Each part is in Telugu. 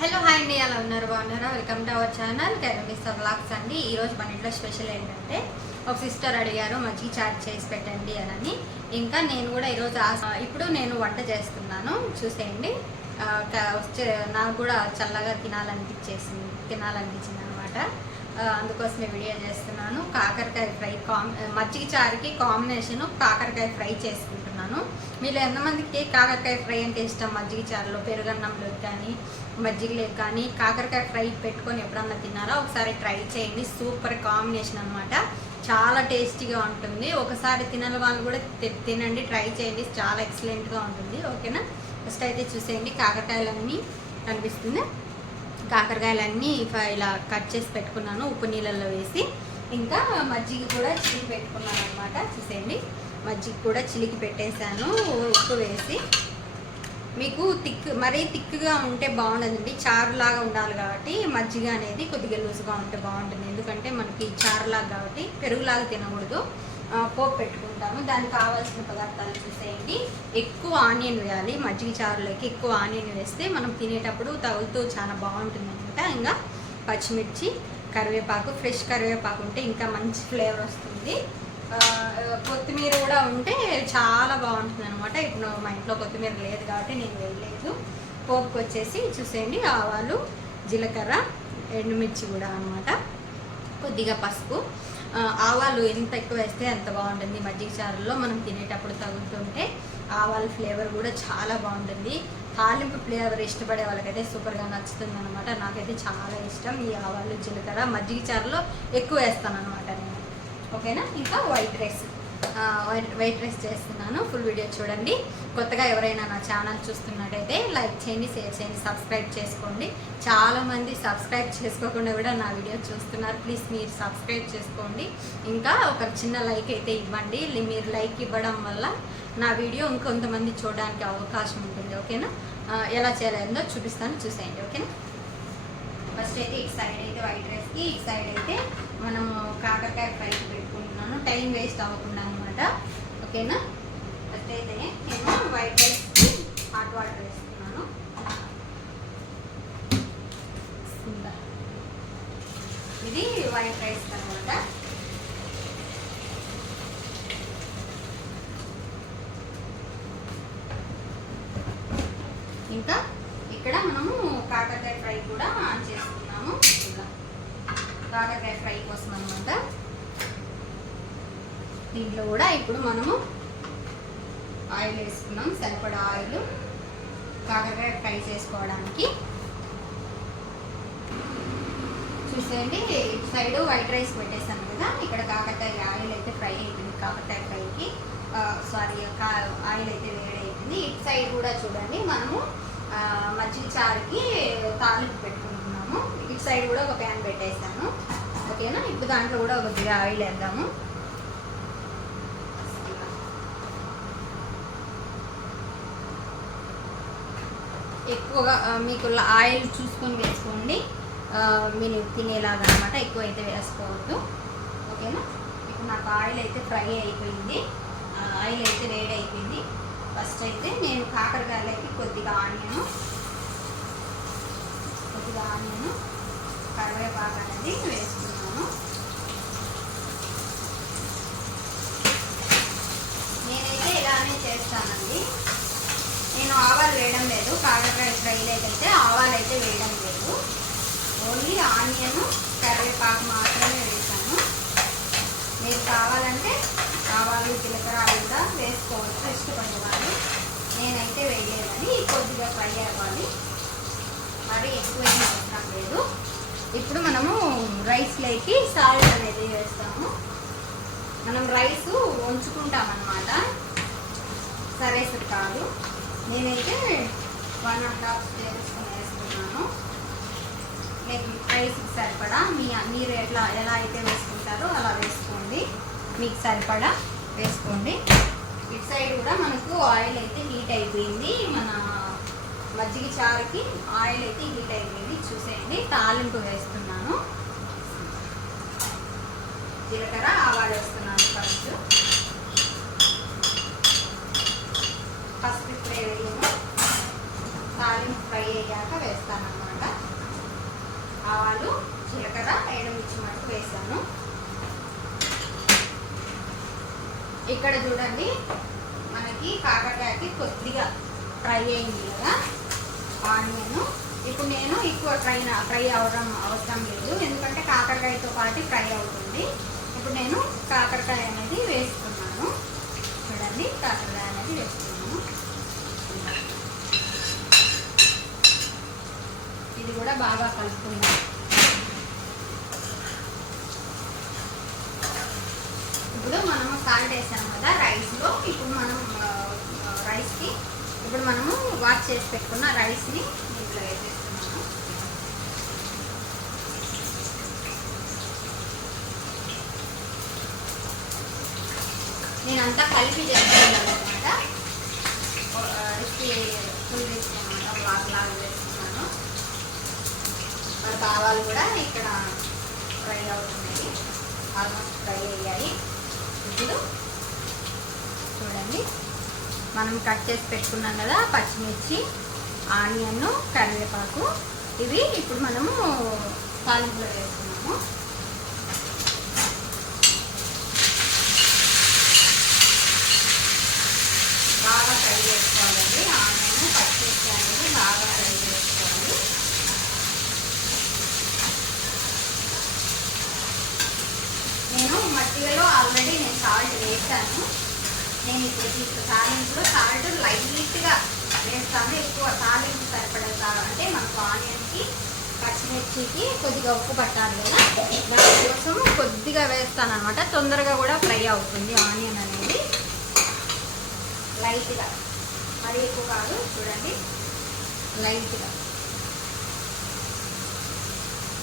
హలో హాయ్ అండి ఎలా ఉన్నారు? బాగున్నారా? Welcome to our channel. కెరమిస్తా blogs అండి. ఈరోజు మన ఇంట్లో స్పెషల్ ఏంటంటే ఒక సిస్టర్ అడిగారు మజ్జిగ చాట్ చేసి పెట్టండి అని ఇంకా నేను కూడా ఈరోజు ఇప్పుడు నేను వంట చేస్తున్నాను. చూసేయండి. వచ్చే నాకు కూడా చల్లగా తినాలనిపించేసింది తినాలనిపించింది అనమాట. అందుకోసమే వీడియో చేస్తున్నాను. కాకరకాయ ఫ్రై కామ్ మజ్జిగ చారుకి కాంబినేషన్ కాకరకాయ ఫ్రై అనుకుంటున్నాను మీరు ఎంతమందికి కాకరకాయ ఫ్రై అంటే ఇష్టం? మజ్జిగ చారులో పెరుగన్నంలో కానీ మజ్జిగలేక కానీ కాకరకాయ ఫ్రై పెట్టుకొని ఎప్పుడన్నా తిన్నారా? ఒకసారి ట్రై చేయండి. సూపర్ కాంబినేషన్ అనమాట చాలా టేస్టీగా ఉంటుంది. ఒకసారి తినని వాళ్ళు కూడా తి- తినండి ట్రై చేయండి. చాలా ఎక్సలెంట్గా ఉంటుంది. ఓకేనా? ఫస్ట్ అయితే చూసేయండి. కాకరకాయలన్నీ కనిపిస్తుంది. కాకరకాయలన్నీ ఇలా కట్ చేసి పెట్టుకున్నాను. ఉప్పు నీళ్ళల్లో వేసి. ఇంకా మజ్జిగ కూడా చిలికి పెట్టుకున్నాను అనమాట చూసేయండి. మజ్జిగ కూడా చిలికి పెట్టేశాను. ఉప్పు వేసి. మీకు థిక్ మరీ థిక్గా ఉంటే బాగుండదండి. చారులాగా ఉండాలి కాబట్టి మజ్జిగ అనేది కొద్దిగా లూజ్గా ఉంటే బాగుంటుంది. ఎందుకంటే మనకి చారులాగా కాబట్టి పెరుగులాగా తినకూడదు. పోపు పెట్టుకుంటాము. దానికి కావాల్సిన పదార్థాలు చూసేయండి. ఎక్కువ ఆనియన్ వేయాలి. మజ్జిగ చారులోకి ఎక్కువ ఆనియన్ వేస్తే మనం తినేటప్పుడు తగులుతూ చాలా బాగుంటుంది అనమాట. ఇంకా పచ్చిమిర్చి కరివేపాకు ఫ్రెష్ కరివేపాకు ఉంటే ఇంకా మంచి ఫ్లేవర్ వస్తుంది. కొత్తిమీర కూడా ఉంటే చాలా బాగుంటుంది అనమాట ఇప్పుడు మా ఇంట్లో కొత్తిమీర లేదు కాబట్టి నేను వేయలేదు పోపుకి వచ్చేసి చూసేయండి ఆవాలు జీలకర్ర ఎండుమిర్చి కూడా అనమాట కొద్దిగా పసుపు. ఆవాలు ఎంత ఎక్కువ వేస్తే అంత బాగుంటుంది. మజ్జిగ చారులో మనం తినేటప్పుడు తగులుతుంటే ఆవాల ఫ్లేవర్ కూడా చాలా బాగుంటుంది. తాలింపు ఫ్లేవర్ ఇష్టపడే వాళ్ళకైతే సూపర్గా నచ్చుతుంది అనమాట నాకైతే చాలా ఇష్టం ఈ ఆవాలు జీలకర్ర మజ్జిగ చారులో ఎక్కువ వేస్తాను అనమాట నేను. ఓకేనా? ఇంకా white rice white white rice చేస్తున్నాను. ఫుల్ వీడియో చూడండి. కొత్తగా ఎవరైనా నా ఛానల్ చూస్తున్నట్టయితే లైక్ చేయండి షేర్ చేయండి సబ్స్క్రైబ్ చేసుకోండి. చాలామంది సబ్స్క్రైబ్ చేసుకోకుండా కూడా నా వీడియో చూస్తున్నారు. ప్లీజ్ మీరు సబ్స్క్రైబ్ చేసుకోండి. ఇంకా ఒక చిన్న లైక్ అయితే ఇవ్వండి. మీరు లైక్ ఇవ్వడం వల్ల నా వీడియో ఇంకొంతమంది చూడడానికి అవకాశం ఉంటుంది. ఓకేనా? ఎలా చేయాలో చూపిస్తాను. చూసేయండి. ఓకేనా? ఫస్ట్ అయితే ఇటు సైడ్ అయితే వైట్ రైస్కి ఇటు సైడ్ అయితే మనము కాకరకాయ ఫ్రై పెట్టుకుంటున్నాను. టైం వేస్ట్ అవ్వకుండా అనమాట ఓకేనా? ఫస్ట్ అయితే నేను వైట్ రైస్కి హాట్ వాటర్ వేసుకున్నాను ఇది వైట్ రైస్ అనమాట దీంట్లో కూడా ఇప్పుడు మనము ఆయిల్ వేసుకున్నాం. సరిపడా ఆయిల్ కాకరకాయ ఫ్రై చేసుకోవడానికి. చూసేయండి ఇటు సైడ్ వైట్ రైస్ పెట్టేసాను కదా. ఇక్కడ కాకరకాయ ఆయిల్ అయితే ఫ్రై అయిపోయింది. కాకరకాయ ఫ్రైకి సారీ ఆయిల్ అయితే వేడి అయిపోయింది. ఇటు సైడ్ కూడా చూడండి మనము మజ్జిగ చారుకి తాలింపు పెట్టుకుంటున్నాము. ఇటు సైడ్ కూడా ఒక ప్యాన్ పెట్టేసాను ఓకేనా? ఇప్పుడు దాంట్లో కూడా కొద్దిగా ఆయిల్ వేద్దాము. ఎక్కువగా మీకు ఆయిల్ చూసుకొని వేసుకోండి. మీరు తినేలాగా అనమాట ఎక్కువ అయితే వేసుకోవద్దు. ఓకేనా? ఇప్పుడు నాకు ఆయిల్ అయితే ఫ్రై అయిపోయింది. ఆయిల్ అయితే వేడి అయిపోయింది. ఫస్ట్ అయితే నేను కాకరకాయలకి కొద్దిగా ఆనియను కొద్దిగా ఆనియను కరివేపాకు అనేది వేస్తున్నాను నేనైతే ఇలానే చేస్తానండి నేను ఆవాలు వేయడం లేదు కాకరకాయ ఆవాలు అయితే వేయడం లేదు. ఓన్లీ ఆనియన్ కరివేపాకు మాత్రమే వేసాను. మీరు కావాలంటే ఆవాలు జీలకర్ర కూడా వేసుకోవచ్చు ఇష్టపడేవాళ్ళు. నేనైతే వేయలేదని కొద్దిగా ఫ్రై అవ్వాలి. మరి ఎక్కువ ఏం అవసరం లేదు. ఇప్పుడు మనము రైస్లోకి సాల్ట్ అనేది వేస్తాము. మనం రైస్ వంచుకుంటాం అన్నమాట సరే సార్ కాదు. నేనైతే one and half tablespoon వేసుకున్నాను. మీకు రైస్కి సరిపడా మీ మీరు ఎట్లా ఎలా అయితే వేసుకుంటారో అలా వేసుకోండి. మీకు సరిపడా వేసుకోండి. ఇటు సైడ్ కూడా మనకు ఆయిల్ అయితే హీట్ అయిపోయింది. మన మజ్జిగ చారుకి ఆయిల్ అయితే హీట్ అయిపోయింది. చూసేయండి. తాలింపు వేస్తున్నాను. జీలకర్ర ఆవాలు వేస్తున్నాను ఫస్ట్. ఫస్ట్ దాకా వేయను వేస్తాను అనమాట ఆవాలు జీలకర్ర ఎండుమిర్చి మటుకు వేసాను. ఇక్కడ చూడండి మనకి కాకరకాయకి కొద్దిగా ఫ్రై అయింది కదా ఆనియన్. ఇప్పుడు నేను ఎక్కువ ఫ్రై ఫ్రై అవడం అవసరం లేదు. ఎందుకంటే కాకరకాయతో పాటు ఫ్రై అవుతుంది. ఇప్పుడు నేను కాకరకాయ అనేది వేసుకున్నాను. చూడండి కాకరకాయ అనేది వేసుకున్నాను. ఇది కూడా బాగా కలుపుకుందాం. ఇప్పుడు మనము సాల్ట్ వేసాం కదా రైస్లో. ఇప్పుడు మనం రైస్కి ఇప్పుడు మనము వాష్ చేసి పెట్టుకున్న రైస్ని దీంట్లో వేసేస్తున్నాము. నేనంతా కలిపి చేస్తాను అనమాట రైస్కి ఫుల్ తీసుకున్నాను బ్లాక్ లాగా వేస్తున్నాను ఆవాలు కూడా ఇక్కడ ఫ్రై అవుతున్నాయి. ఆల్మోస్ట్ ఫ్రై అయ్యాయి. ఇప్పుడు చూడండి. మనం కట్ చేసి పెట్టుకున్నాం కదా పచ్చిమిర్చి ఆనియన్ కరివేపాకు. ఇవి ఇప్పుడు మనము తాలింపులో వేసుకున్నాము. బాగా ఫ్రై చేసుకోవాలండి ఆనియన్ పచ్చిమిర్చి అనేది బాగా ఫ్రై చేసుకోవాలి నేను ఆల్రెడీ నేను సాల్ట్ వేసాను. నేను ఇప్పుడు తీసుకు తాలింపులో సాల్ట్ లైట్గా వేస్తాను. ఎక్కువ తాలింపు సరిపడతా అంటే మనకు ఆనియన్కి పచ్చిమిర్చికి కొద్దిగా ఉప్పు పట్టాలి కదా. దానికోసం కొద్దిగా వేస్తాను అనమాట తొందరగా కూడా ఫ్రై అవుతుంది ఆనియన్ అనేది. లైట్గా మరీ ఎక్కువ కాదు చూడండి. లైట్గా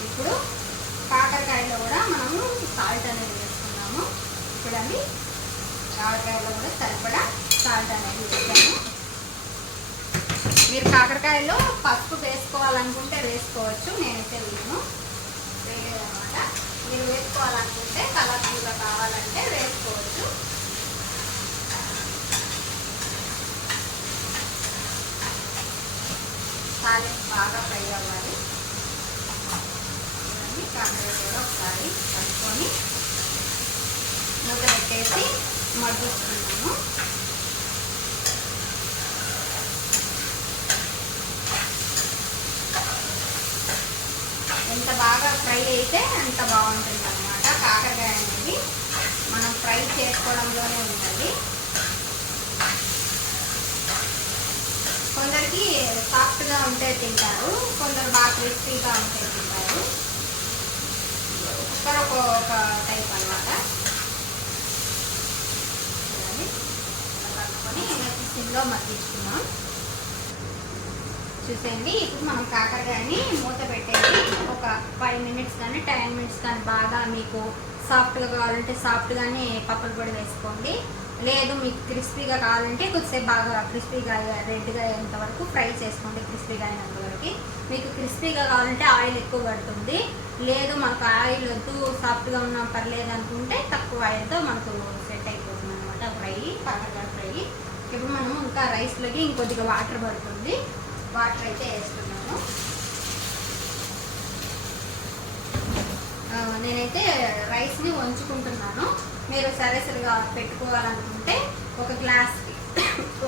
ఇప్పుడు కాకరకాయలో కూడా మనము సాల్ట్ అనేది వేసాము చూడండి కాకరకాయలో కూడా సరిపడా సాల్ట్ అనేది వేసాము. మీరు కాకరకాయలో పసుపు వేసుకోవాలనుకుంటే వేసుకోవచ్చు నేనైతే వేయను. వేయమాట మీరు వేసుకోవాలనుకుంటే కలర్ఫుల్గా కావాలంటే వేసుకోవచ్చు. తాలింపు బాగా ఫ్రై అవ్వాలి. చూడండి కాకరకాయ కూడా ఒకసారి కలుపుకొని మూత పెట్టేసి మగ్గిస్తున్నాము ఎంత బాగా ఫ్రై అయితే అంత బాగుంటుంది అనమాట కాకరకాయ అనేది మనం ఫ్రై చేసుకోవడంలోనే ఉంటుంది. కొందరికి సాఫ్ట్గా ఉంటే తింటారు కొందరు బాగా క్రిస్పీగా ఉంటే తింటారు. ఒక్కరు ఒక టైప్ అన్నమాట చూడండి అలా కలుపుకొని సిమ్లో మగ్గించుకున్నాం చూసేయండి ఇప్పుడు మనం కాకరకాయని మూత పెట్టేసి ఒక ఫైవ్ మినిట్స్ కానీ టెన్ మినిట్స్ కానీ బాగా మీకు సాఫ్ట్గా కావాలంటే సాఫ్ట్గానే పప్పుల పొడి వేసుకోండి. లేదు మీకు క్రిస్పీగా కావాలంటే కొద్దిసేపు బాగా క్రిస్పీగా రెడ్గా అయ్యేంత వరకు ఫ్రై చేసుకోండి క్రిస్పీగా అయినంత వరకు. మీకు క్రిస్పీగా కావాలంటే ఆయిల్ ఎక్కువ పడుతుంది. లేదు మనకు ఆయిల్ వద్దు సాఫ్ట్గా ఉన్నా పర్లేదు అనుకుంటే తక్కువ ఆయిల్తో మనకు సెట్ అయిపోతుంది అనమాట ఫ్రై కాకరకాయ ఫ్రై. ఇప్పుడు మనం ఇంకా రైస్లోకి ఇంకొద్దిగా వాటర్ పడుతుంది. వాటర్ అయితే వేస్తున్నాము నేనైతే రైస్ని వంచుకుంటున్నాను. మీరు సరసరిగా పెట్టుకోవాలనుకుంటే ఒక గ్లాస్కి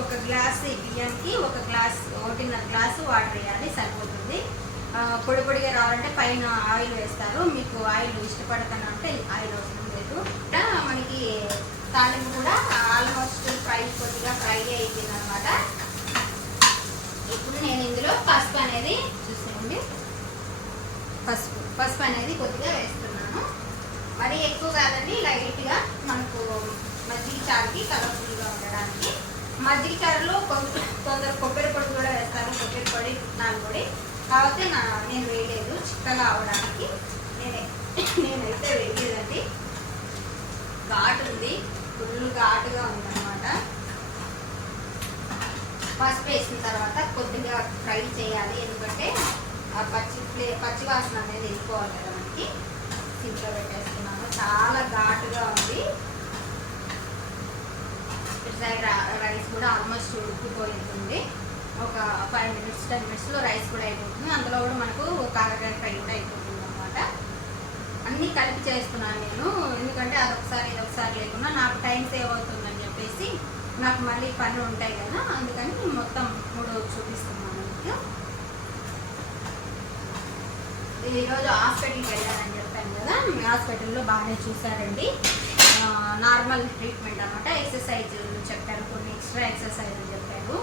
ఒక గ్లాస్ బియ్యానికి ఒక గ్లాస్ ఒకటిన్నర గ్లాసు వాటర్ వేయాలి సరిపోతుంది. పొడి పొడిగా రావాలంటే పైన ఆయిల్ వేస్తారు. మీకు ఆయిల్ ఇష్టపడతానంటే ఆయిల్ అవసరం లేదు. మనకి తాలింపు కూడా ఆయిల్ కొద్దిగా ఫ్రై అయిపోయింది అనమాట ఇప్పుడు నేను ఇందులో పసుపు అనేది చూసేయండి. పసుపు పసుపు అనేది కొద్దిగా వేస్తున్నాను. మరి ఎక్కువ కాదండి లైట్గా మనకు మజ్జిగ చారుకి కలర్ఫుల్గా ఉండడానికి. మజ్జిగ చారులో కొంత కొందరు కొబ్బరి పొడి కూడా వేస్తారు కొబ్బరి పొడి పుట్నాల పొడి. కాకపోతే నా నేను వేయలేదు చిక్కగా అవడానికి నేనే నేనైతే వేయలేదండి. ఘాటు ఉంది. ఫుల్ ఘాటుగా ఉందన్నమాట. పసుపు వేసిన తర్వాత కొద్దిగా ఫ్రై చేయాలి. ఎందుకంటే ఆ పచ్చి ఫ్లే పచ్చి వాసన అనేది వెళ్ళిపోవాలి కదా మనకి. సింట్లో పెట్టేస్తున్నాను. చాలా ఘాటుగా ఉంది. రైస్ కూడా ఆల్మోస్ట్ ఉడికిపోయింది. ఒక ఫైవ్ మినిట్స్ టెన్ మినిట్స్లో రైస్ కూడా అయిపోతుంది. అందులో కూడా మనకు కాకరకాయ ఫ్రై కూడా అయిపోతుంది. అన్నీ కలిపి చేస్తున్నాను నేను. ఎందుకంటే అదొకసారి ఇదొకసారి లేకుండా నాకు టైం సేవ్ అవుతుందని చెప్పేసి నాకు మళ్ళీ పనులు ఉంటాయి కదా అందుకని మొత్తం మూడు చూపిస్తున్నాను మీకు. ఈరోజు హాస్పిటల్కి వెళ్ళానని చెప్పాను కదా మీ హాస్పిటల్లో బాగానే చూసారండి నార్మల్ ట్రీట్మెంట్ అనమాట ఎక్సర్సైజ్ చెప్పారు కొన్ని ఎక్స్ట్రా ఎక్సర్సైజ్ చెప్పారు.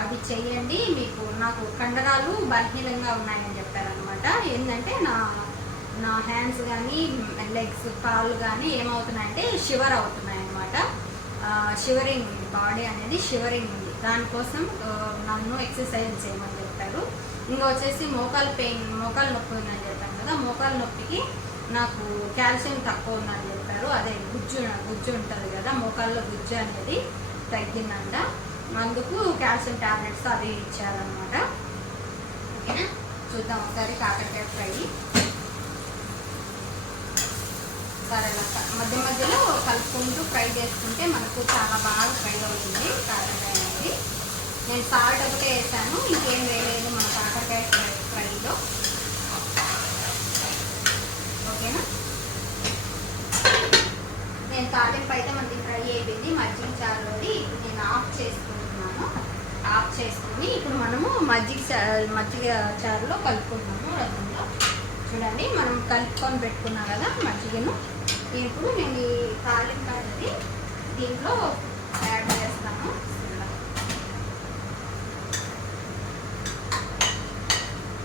అవి చెయ్యండి మీకు నాకు కండరాలు బలహీనంగా ఉన్నాయని చెప్పారనమాట ఏంటంటే నా నా హ్యాండ్స్ కానీ లెగ్స్ కాళ్ళు కానీ ఏమవుతున్నాయంటే షివర్ అవుతున్నాయి అనమాట షివరింగ్ బాడీ అనేది షివరింగ్ ఉంది. దానికోసం నన్ను ఎక్సర్సైజ్ చేయమని చెప్పారు ఇంకా వచ్చేసి మోకాలు పెయిన్ మోకాలు నొప్పి ఉందని చెప్పాను కదా మోకాలు నొప్పికి నాకు కాల్షియం తక్కువ ఉందని చెప్పారు అదే గుజ్జు గుజ్జు ఉంటుంది కదా మోకాల్లో గుజ్జు అనేది తగ్గిందంట. అందుకు కాల్షియం టాబ్లెట్స్ అవి ఇచ్చారనమాట ఓకేనా? చూద్దాం ఒకసారి కాకరకాయ ఫ్రై. సరే మధ్య మధ్యలో కలుపుకుంటూ ఫ్రై చేసుకుంటే మనకు చాలా బాగా ఫ్రై అవుతుంది కాకరకాయ అనేది నేను సాల్ట్ ఒకటే వేసాను ఇంకేం వేయలేదు మన కాకరకాయ ఫ్రైలో. ఓకేనా? నేను తాలింపు అయితే మనకి ఫ్రై అయిపోయింది మజ్జిగ చారులోది ఇప్పుడు నేను ఆఫ్ చేసుకుంటున్నాను. ఆఫ్ చేసుకుని ఇప్పుడు మనము మజ్జిగ చా- మజ్జిగ చారులో కలుపుకుంటున్నాము రసంలో. చూడండి మనం కలుపుకొని పెట్టుకున్నాం కదా మజ్జిగను. ఇప్పుడు నేను ఈ తాలింపు అనేది దీంట్లో యాడ్ చేస్తాను.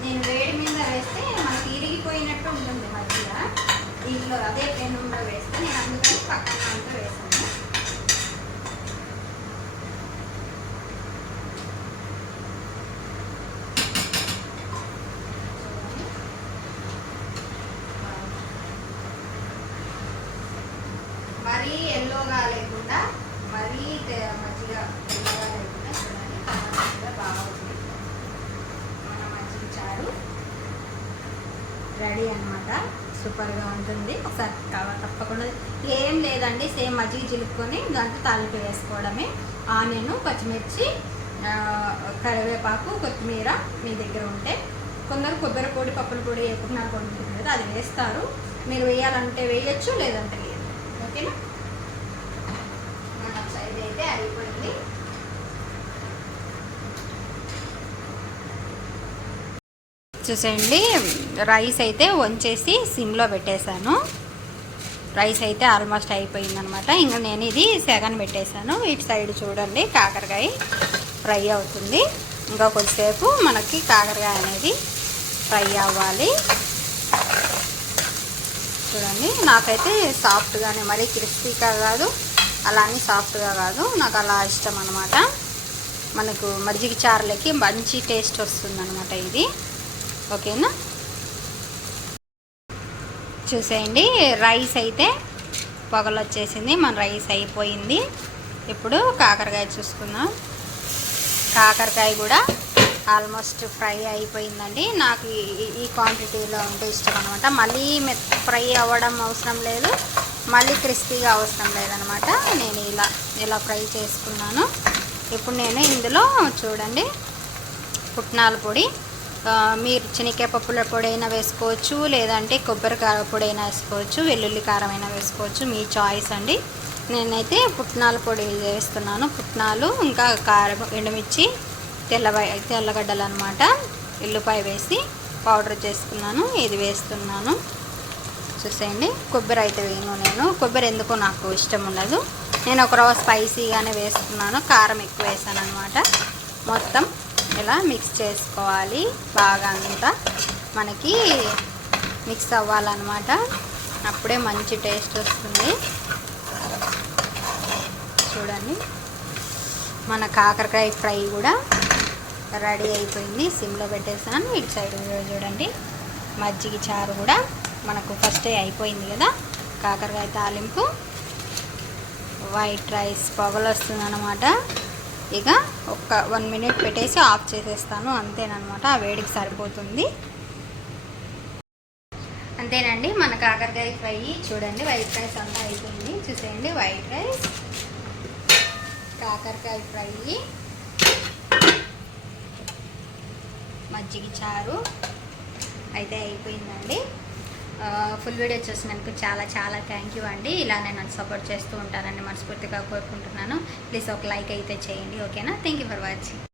నేను వేడి మీద వేస్తే మనకి ఇరిగిపోయినట్టు ఉంటుంది మధ్యలో. దీంట్లో అదే పెనుండ వేస్తే నేను అందుకని పక్కన అంతా వేసాను. ఎక్కువగా లేకుండా మరీ మంచిగా తెల్లగా లేకుండా చూడండి. కూడా బాగా ఉంది. మన మజ్జిగ చారు. రెడీ అన్నమాట. సూపర్గా ఉంటుంది. ఒకసారి తప్పకుండా ఏం లేదండి. సేమ్ మజ్జిగ చిలుపుకొని దాంట్లో తాలింపు వేసుకోవడమే. ఆనియన్ పచ్చిమిర్చి కరివేపాకు కొత్తిమీర మీ దగ్గర ఉంటే. కొందరు కొబ్బరి పొడి పప్పుల పొడి పుట్నాల పొడి కదా అది వేస్తారు. మీరు వేయాలంటే వేయచ్చు లేదంటే లేదు. ఓకేనా? అయితే అయిపోయింది. చూసేయండి రైస్ అయితే వంచేసి సిమ్లో పెట్టేశాను. రైస్ అయితే ఆల్మోస్ట్ అయిపోయిందనమాట. ఇంకా నేను ఇది సెగన్ పెట్టేశాను. ఇటు సైడ్ చూడండి కాకరకాయ ఫ్రై అవుతుంది. ఇంకా కొద్దిసేపు మనకి కాకరకాయ అనేది ఫ్రై అవ్వాలి. చూడండి నాకైతే సాఫ్ట్గానే మరీ క్రిస్పీగా కాదు. అలా అని సాఫ్ట్గా కాదు. నాకు అలా ఇష్టం అనమాట మనకు మజ్జిగ చారులకి మంచి టేస్ట్ వస్తుంది ఇది. ఓకేనా? చూసేయండి. రైస్ అయితే పొగలు వచ్చేసింది మన రైస్ అయిపోయింది. ఇప్పుడు కాకరకాయ చూసుకుందాం. కాకరకాయ కూడా ఆల్మోస్ట్ ఫ్రై అయిపోయిందండి. నాకు ఈ- క్వాంటిటీలో ఉంటే ఇష్టం అనమాట మళ్ళీ మెత్త ఫ్రై అవ్వడం అవసరం లేదు. మళ్ళీ క్రిస్పీగా అవసరం లేదనమాట. నేను ఇలా ఇలా ఫ్రై చేసుకున్నాను. ఇప్పుడు నేను ఇందులో చూడండి పుట్నాల పొడి. మీరు శనగకాయ పప్పుల పొడి అయినా వేసుకోవచ్చు లేదంటే కొబ్బరి కార పొడి అయినా వేసుకోవచ్చు వెల్లుల్లి కారం అయినా వేసుకోవచ్చు మీ చాయిస్ అండి. నేనైతే పుట్నాల పొడి వేస్తున్నాను. పుట్నాలు ఇంకా కారం ఎండుమిర్చి తెల్లవాయ తెల్లగడ్డలు అనమాట ఎల్లుపాయ వేసి పౌడర్ చేసుకున్నాను ఇది వేస్తున్నాను. చూసేయండి కొబ్బరి అయితే వేయను నేను. కొబ్బరి ఎందుకో నాకు ఇష్టం ఉండదు. నేను ఒక రవ్వ స్పైసీగానే వేసుకున్నాను కారం ఎక్కువ వేసాను అనమాట మొత్తం ఇలా మిక్స్ చేసుకోవాలి. బాగా అంతా మనకి మిక్స్ అవ్వాలన్నమాట. అప్పుడే మంచి టేస్ట్ వస్తుంది. చూడండి. మన కాకరకాయ ఫ్రై కూడా రెడీ అయిపోయింది. సిమ్లో పెట్టేసాను ఇటు సైడ్ చూడండి. మజ్జిగ చారు కూడా మనకు ఫస్ట్ అయిపోయింది కదా? కాకరకాయ తాలింపు వైట్ రైస్ పొగలు వస్తుంది అనమాట ఇక ఒక వన్ మినిట్ పెట్టేసి ఆఫ్ చేసేస్తాను. అంతేనమాట ఆ వేడికి సరిపోతుంది. అంతేనండి. మన కాకరకాయ ఫ్రై చూడండి. వైట్ రైస్ అంతా అయిపోయింది. చూసేయండి. వైట్ రైస్ కాకరకాయ ఫ్రై మజ్జిగ చారు అయితే అయిపోయిందండి. ఫుల్ వీడియో చూసినందుకు చాలా చాలా థ్యాంక్ యూ అండి. ఇలా నేను సపోర్ట్ చేస్తూ ఉంటానని మనస్ఫూర్తిగా కోరుకుంటున్నాను. ప్లీజ్ ఒక లైక్ అయితే చేయండి ఓకేనా థ్యాంక్ యూ ఫర్ వాచింగ్